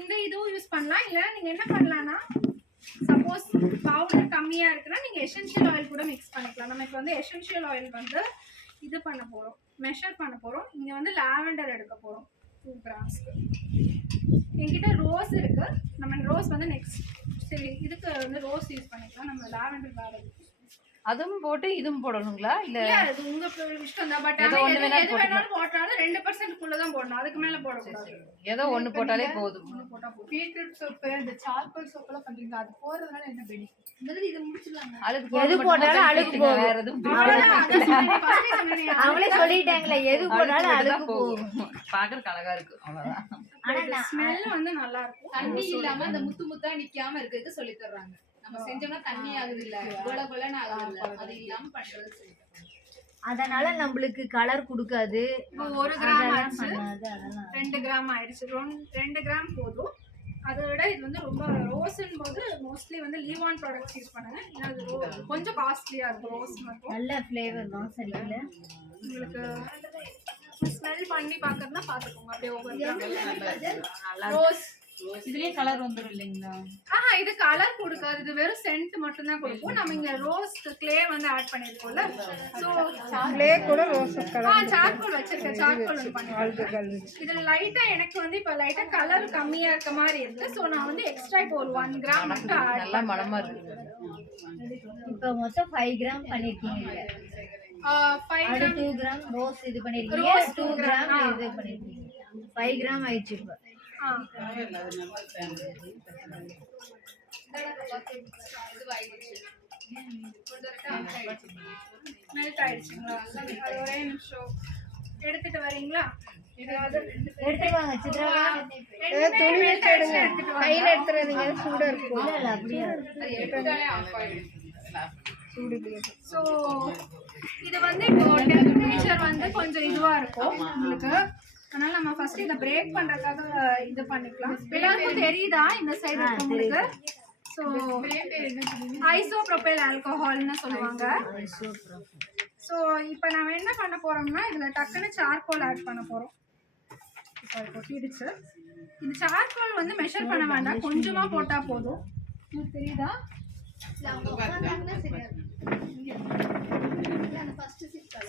இந்த இதுவும் யூஸ் பண்ணலாம். இல்லை நீங்கள் என்ன பண்ணலான்னா சப்போஸ் பவுடர் கம்மியாக இருக்குன்னா நீங்கள் எசென்ஷியல் ஆயில் கூட மிக்ஸ் பண்ணிக்கலாம். நம்ம இப்போ வந்து எசென்ஷியல் ஆயில் வந்து இது பண்ண போகிறோம், மெஷர் பண்ண போகிறோம். இங்கே வந்து லாவெண்டர் எடுக்க போகிறோம் 2 கிராம்ஸ்க்கு. என்கிட்ட ரோஸ் இருக்குது. நம்ம ரோஸ் வந்து நெக்ஸ்ட் சரி இதுக்கு வந்து ரோஸ் யூஸ் பண்ணிக்கலாம். நம்ம லாவெண்டர் வேறு அதுவும் போட்டு இதுவும் போடணுங்களா? இல்ல அது உங்க இஷ்டம் தான். பட் எது வேணாலும் போட்டாலும் 2% குள்ள தான் போடணும். அதுக்கு மேல போடக்கூடாது. ஏதோ ஒண்ணு போட்டாலே போதும். பீட்ரூட் சோப்பு, இந்த சார்கோல் சோப் எல்லாம் பண்றீங்க, அது போறதுனால என்ன பெனிஃபிட்? முதல்ல இத முடிச்சிடலாங்க. எது போட்டாலும் அழுக்கு போகும். வேற எதுவும் அவங்களே சொல்லிட்டாங்களே, எது போட்டாலும் அழுக்கு போகும். பாக்குறதுக்கு அழகா இருக்கு, அவ்வளவுதான். ஆனா ஸ்மெல் வந்து நல்லா இருக்கும். தண்ணி இல்லாம அந்த முத்து முத்தா நிக்காம இருக்கிறதுக்கு சொல்லி தர்றாங்க. நம்ம செஞ்சோம்னா தண்ணி ஆகுது இல்ல, கோல கோலன்னு ஆகுது இல்ல, அது இல்லாம பண்றது சொல்லி தர்றாங்க. அதனால நம்மளுக்கு கலர் கொடுக்காது. 1 கிராம் ஆச்சு, 2 கிராம் ஆயிடுச்சு. 2 கிராம் போதும். அதை விட இது வந்து ரொம்ப ரோஸ்ன் போது மோஸ்ட்லி வந்து லீவ் ஆன் ப்ராடக்ட்ஸ் யூஸ் பண்ணுங்க. ஏன்னா அது கொஞ்சம் காஸ்ட்லியா இருக்கும். ரோஸ் மட்டும் நல்ல ஃப்ளேவர் தான். சரியில்லை உங்களுக்கு ஸ்மெல் பண்ணி பார்க்கறதுனா பார்த்துக்கோங்க. அப்படியே நல்லா ரோஸ் இதுலயே கலர் வந்துரும் இல்லைங்களா? இது கலர் கொடுக்காது. இது வெறும் சென்ட் மட்டும் தான் கொடுக்கும். நம்ம இங்க ரோஸ் க்ளே வந்து ஆட் பண்ணிருக்கோம்ல. சோ க்ளே கூட ரோஸ் கலர் சார்கோல் வச்சிருக்கேன். சார்கோல் பண்ணிருக்கேன். இதுல லைட்டா எனக்கு வந்து இப்ப லைட்டா கலர் கம்மியா இருக்க மாதிரி இருக்கு. சோ நான் வந்து எக்ஸ்ட்ரா இப்போ ஒரு 1 கிராம் மட்டும் ஆட் நல்லா மணமா இருக்கு. இப்போ மொத்தம் 5 கிராம் பண்ணிருக்கீங்க. 5 கிராம் 2 கிராம் ரோஸ் இது பண்ணிருக்கீங்க. 2 கிராம் இது பண்ணிருக்கீங்க. 5 கிராம் ஆயிடுச்சு. இப்போ மெல்ட் ஆயிடுச்சுங்களா? ஒரே நிமிஷம் எடுத்துட்டு வரீங்களா? எடுத்துட்டு வாங்க சித்ரா. துணி வச்சு எடுங்க, கையில எடுத்துறீங்க, சூடா இருக்கும். இல்ல அப்படியே ஸோ இது வந்து இப்போ டெம்பரேச்சர் வந்து கொஞ்சம் இதுவா இருக்கும் உங்களுக்கு. அதனால நம்ம ஃபர்ஸ்ட் இதை பிரேக் பண்றதுக்காக இது பண்ணிக்கலாம். எல்லாருக்கும் தெரியுதா இந்த சைடு இருக்கவங்களுக்கு? ஸோ ஐசோப்ரோபைல் ஆல்கஹால்னு சொல்லுவாங்க. ஸோ இப்போ நம்ம என்ன பண்ண போறோம்னா இதுல டக்குன்னு சார்கோல் ஆட் பண்ண போறோம். கொட்டிடுச்சு. இந்த சார்கோல் வந்து மெஷர் பண்ண வேண்டாம், கொஞ்சமா போட்டா போதும். உங்களுக்கு தெரியுதா?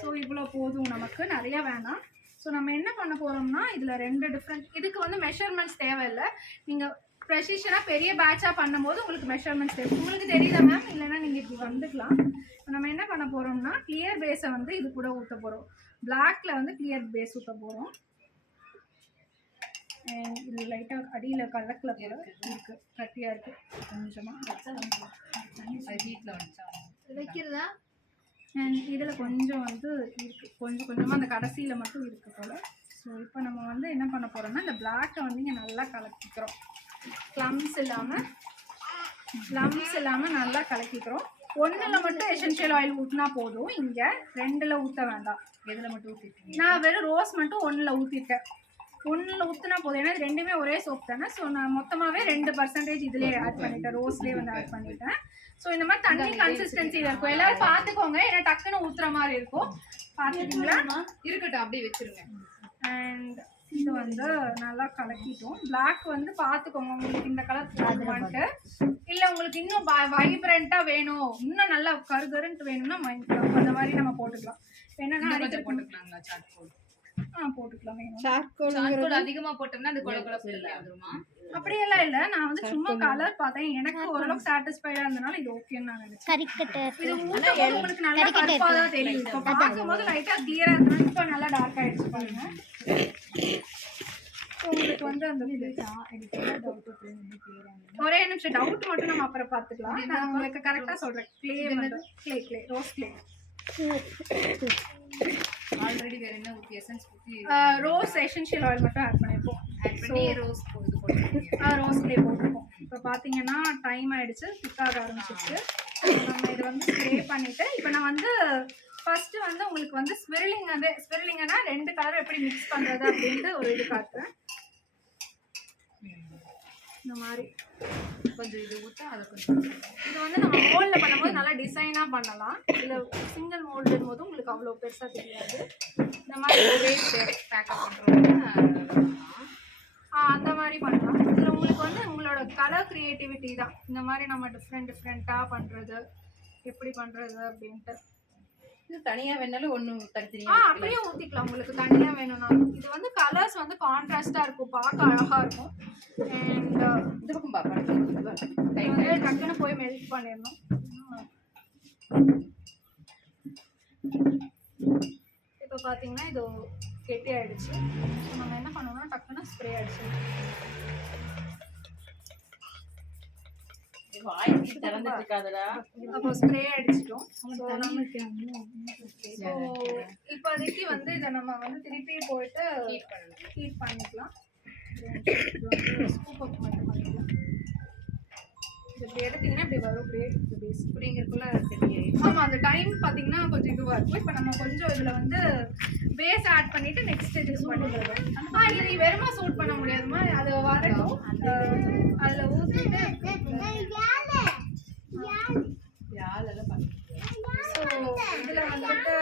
ஸோ இவ்வளோ போதும், நமக்கு நிறைய வேணாம். ஸோ நம்ம என்ன பண்ண போகிறோம்னா இதில் 2 டிஃப்ரெண்ட் இதுக்கு வந்து மெஷர்மெண்ட்ஸ் தேவையில்லை. நீங்கள் ப்ரெசிஷனாக பெரிய பேட்சாக பண்ணும்போது உங்களுக்கு மெஷர்மெண்ட்ஸ் தேவை. உங்களுக்கு தெரியுதா மேம்? இல்லைன்னா நீங்கள் இப்படி வந்துக்கலாம். இப்போ நம்ம என்ன பண்ண போகிறோம்னா கிளியர் பேஸை வந்து இது கூட ஊற்ற போகிறோம். பிளாக்ல வந்து கிளியர் பேஸ் ஊற்ற போகிறோம். இது லைட்டாக அடியில் கலக்கில் போல இருக்குது, கட்டியாக இருக்குது. கொஞ்சமாக வீட்டில் வச்சா வைக்கிறதா? இதில் கொஞ்சம் வந்து இருக்குது, கொஞ்சம் கொஞ்சமாக அந்த கடைசியில் மட்டும் இருக்குது போல். ஸோ இப்போ நம்ம வந்து என்ன பண்ண போகிறோம்னா இந்த பிளாக்கை வந்து இங்கே நல்லா கலக்கிக்கிறோம். க்ளம்ஸ் இல்லாமல் நல்லா கலக்கிக்கிறோம். 1ல் மட்டும் எசென்ஷியல் ஆயில் ஊற்றினா போதும். இங்கே 2ல் ஊற்ற வேண்டாம். எதில் மட்டும் ஊற்றிருக்கீங்க? நான் வெறும் ரோஸ் மட்டும் 1ல் ஊற்றிருக்கேன். 1ல் ஊற்றினா போதும். ஏன்னா இது ரெண்டுமே ஒரே சோப் தானே. ஸோ நான் மொத்தமாகவே 2% இதுலேயே ஆட் பண்ணிட்டேன். ரோஸ்லேயே வந்து ஆட் பண்ணிட்டேன். ஸோ இந்த மாதிரி தண்ணி கன்சிஸ்டன்சியில் இருக்கும். எல்லாரும் பார்த்துக்கோங்க, ஏன்னா டக்குன்னு ஊற்றுற மாதிரி இருக்கும். பார்த்துக்கிங்களா? இருக்கட்டும், அப்படியே வச்சிருங்க. அண்ட் இது வந்து நல்லா கலக்கிட்டோம். பிளாக் வந்து பார்த்துக்கோங்க, உங்களுக்கு இந்த கலர் போதுமான்ட்டு. இல்லை உங்களுக்கு இன்னும் வைப்ரண்ட்டாக வேணும், இன்னும் நல்லா கருகருன்ட்டு வேணும்னா அந்த மாதிரி நம்ம போட்டுக்கலாம். என்னன்னா போட்டுக்கலாங்களா? சார்கோல் போட்டுக்கலாம். சார்கோல் அதிகமா போட்டோம்னா அது கொல கொல வந்துருமா? அப்படியெல்லாம் இல்லை, நான் வந்து சும்மா கலர் பார்த்தேன். எனக்கு ஓரளவுக்கு சாட்டிஸ்ஃபைடா இருந்தனால இது ஓகேன்னு நான் நினைச்சேன். இது ஊத்தும்போது உங்களுக்கு நல்லா கருப்பா தான் தெரியும். இப்போ பார்க்கும்போது லைட்டா கிளியரா இருக்கணும். இப்போ நல்லா டார்க் ஆயிடுச்சு பாருங்க. உங்களுக்கு வந்து அந்த ஒரே நிமிஷம் டவுட் மட்டும் நம்ம அப்புறம் பார்த்துக்கலாம். நான் உங்களுக்கு கரெக்டாக சொல்கிறேன். க்ளே ரோஸ் க்ளே ஆல்ரெடி வேற என்ன ஊத்தி எசன்ஸ் ஊத்தி ரோஸ் எசென்ஷியல் ஆயில் மட்டும் ஆட் பண்ணிருக்கோம். ஆட் பண்ணி ரோஸ் போட்டுருக்கோம். ரோஸ் க்ளே போட்டுருக்கோம். இப்போ பார்த்தீங்கன்னா டைம் ஆயிடுச்சு, திக்காக ஆரம்பிச்சிருச்சு. நம்ம இதை வந்து ஸ்ப்ரே பண்ணிட்டு இப்போ நான் வந்து ஃபர்ஸ்ட் வந்து உங்களுக்கு வந்து ஸ்விர்லிங்னா 2 கலர் எப்படி மிக்ஸ் பண்றது அப்படின்ட்டு ஒரு இது காட்டுறேன். இந்த மாதிரி கொஞ்சம் இது ஊற்றா அதை கொஞ்சம் இது வந்து நம்ம மோல்டில் பண்ணும்போது நல்லா டிசைனாக பண்ணலாம். இல்லை சிங்கிள் மோல்டுன் போது உங்களுக்கு அவ்வளோ பெருசாக தெரியாது. இந்த மாதிரி பேக்கப் பண்ணுறோம். அந்த மாதிரி பண்ணலாம். இதில் உங்களுக்கு வந்து உங்களோட கலர் க்ரியேட்டிவிட்டி தான். இந்த மாதிரி நம்ம டிஃப்ரெண்ட்டாக பண்ணுறது, எப்படி பண்ணுறது அப்படின்ட்டு. இது தனியா வேணாலும் ஒண்ணு தனித்தனியா அப்படியே ஊற்றிக்கலாம் உங்களுக்கு தனியாக வேணும்னாலும். இது வந்து கலர்ஸ் வந்து கான்ட்ராஸ்டாக இருக்கும், பார்க்க அழகாக இருக்கும். அண்ட் இந்த பக்கம் பாப்பா இது வந்து டக்குன்னு போய் மெல்ட் பண்ணிடணும். இப்போ பார்த்தீங்கன்னா இது கெட்டி ஆயிடுச்சு. ஸோ நம்ம என்ன பண்ணோம்னா டக்குன்னு ஸ்ப்ரே அடிச்சு வாய்க்கு திறந்துட்டு இருக்காதடா. அப்போ ஸ்ப்ரே அடிச்சிட்டோம். ஸோ நம்ம இப்போதைக்கு வந்து இதை நம்ம வந்து திருப்பி போயிட்டு ஹீட் பண்ணிக்கலாம். ஸ்கூப் அப் மட்டும் பண்ணிக்கலாம். இது இப்படி எடுத்தீங்கன்னா இப்படி வரும். அப்படியே பேஸ் இப்படிங்கிறதுக்குள்ள சரி. ஆமாம், அந்த டைம் பார்த்தீங்கன்னா கொஞ்சம் இதுவாக இருக்கும். இப்போ நம்ம கொஞ்சம் இதில் வந்து பேஸ் ஆட் பண்ணிவிட்டு நெக்ஸ்ட் இது பண்ணிக்கலாம். இது வெறுமா சூட் பண்ண முடியாதுமா, அது வரட்டும். அதில் ஊற்றிட்டு யாழெல்லாம் பண்ணிக்கலாம். ஸோ இதில் வந்துட்டு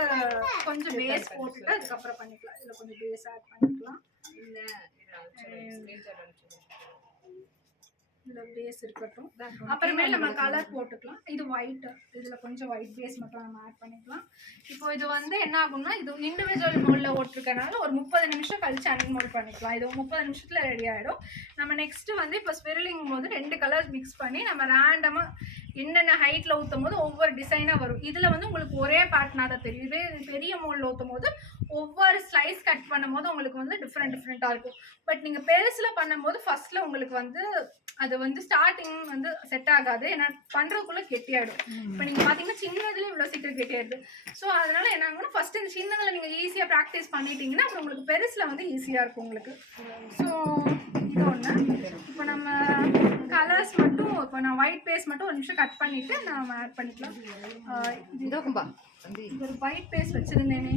கொஞ்சம் பேஸ் போட்டுட்டு அதுக்கப்புறம் பண்ணிக்கலாம். இதில் கொஞ்சம் பேஸ் ஆட் பண்ணிக்கலாம். இதில் பேஸ் இருக்கட்டும். அப்புறமேல் நம்ம கலர் போட்டுக்கலாம். இது ஒயிட், இதில் கொஞ்சம் ஒயிட் பேஸ் மட்டும் நம்ம ஆட் பண்ணிக்கலாம். இப்போ இது வந்து என்ன ஆகும்னா, இது இண்டிவிஜுவல் மோல்டில் ஓட்டிருக்கனால ஒரு 30 நிமிஷம் கழிச்சு அன்மோல்ட் பண்ணிக்கலாம். இது 30 நிமிஷத்தில் ரெடி ஆகிடும். நம்ம நெக்ஸ்ட்டு வந்து இப்போ ஸ்பிரிலிங் போது 2 கலர்ஸ் மிக்ஸ் பண்ணி நம்ம ரேண்டமாக என்னென்ன ஹைட்டில் ஊற்றும் போது ஒவ்வொரு டிசைனாக வரும். இதில் வந்து உங்களுக்கு ஒரே பேட்டர்னாக தான் தெரியும். இதே பெரிய மோல்டில் ஊற்றும் போது ஒவ்வொரு ஸ்லைஸ் கட் பண்ணும் போது உங்களுக்கு வந்து டிஃப்ரெண்ட்டாக இருக்கும். பட் நீங்கள் பெருசில் பண்ணும்போது ஃபஸ்ட்டில் உங்களுக்கு வந்து அது வந்து ஸ்டார்டிங் வந்து செட் ஆகாது. ஏன்னா பண்ணுறதுக்குள்ளே கெட்டியாயிடும். இப்போ நீங்கள் பார்த்தீங்கன்னா சின்னதுலேயே இவ்வளோ சீக்கிரம் கெட்டியாயிடுது. ஸோ அதனால் என்ன ஆகும்னா ஃபஸ்ட்டு இந்த சின்னதில் நீங்கள் ஈஸியாக ப்ராக்டிஸ் பண்ணிட்டீங்கன்னா அப்புறம் உங்களுக்கு பெருசில் வந்து ஈஸியாக இருக்கும் உங்களுக்கு. ஸோ இது ஒன்று. இப்போ நம்ம கலர்ஸ் மட்டும் இப்போ நான் ஒயிட் பேஸ் மட்டும் ஒரு நிமிஷம் கட் பண்ணிவிட்டு நம்ம ஆட் பண்ணிக்கலாம். இதோக்கும்பா ஒரு ஒயிட் பேஸ் வச்சுருந்தேனே.